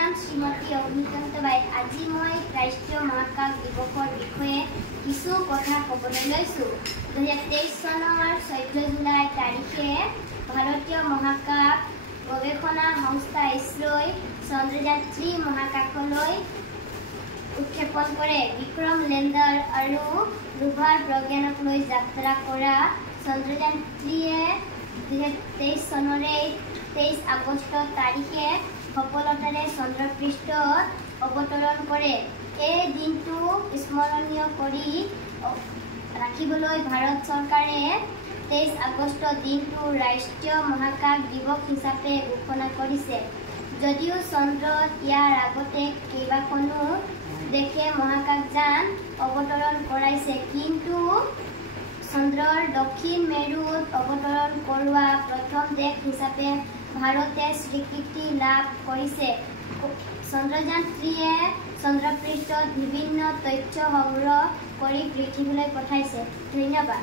नाम श्रीमती अग्निकांत बाई। আজি মই राष्ट्रीय महाकाश दिवसर विषये किछु कथा कबले लैसु। 2023 চনৰ 14 জুলাই तारिखे भारतीय महाकाश गवेषणा संस्था इसरोय चंद्रयान 3 महाकाशলৈ उत्क्षेपण करे। विक्रम लैंडर और रोवर प्रज्ञानक লৈ যাত্ৰা কৰা चंद्रयान 3 2023 চনৰে 23 আগষ্ট তাৰিখে সফলতাৰে চন্দ্ৰপৃষ্ঠত অৱতৰণ কৰে। এই দিনটো স্মৰণীয় কৰি ৰাখিবলৈ ভাৰত চৰকাৰে 23 আগষ্ট দিনটো ৰাষ্ট্ৰীয় মহাকাশ দিৱস হিচাপে ঘোষণা কৰিছে। যদিও চন্দ্ৰত ইয়াৰ আগতে কেইবাখনো দেশে মহাকাশযান অৱতৰণ কৰাইছে, কিন্তু চন্দ্ৰৰ দক্ষিণ মেৰুত অৱতৰণ কৰোৱা প্ৰথম দেশ হিচাপে ভাৰতে স্বীকৃতি লাভ কৰিছে। চন্দ্ৰযান 3 চন্দ্ৰপৃষ্ঠত বিভিন্ন তথ্য সংগ্ৰহ কৰি পৃথিৱীলৈ পঠাইছে। ধন্যবাদ।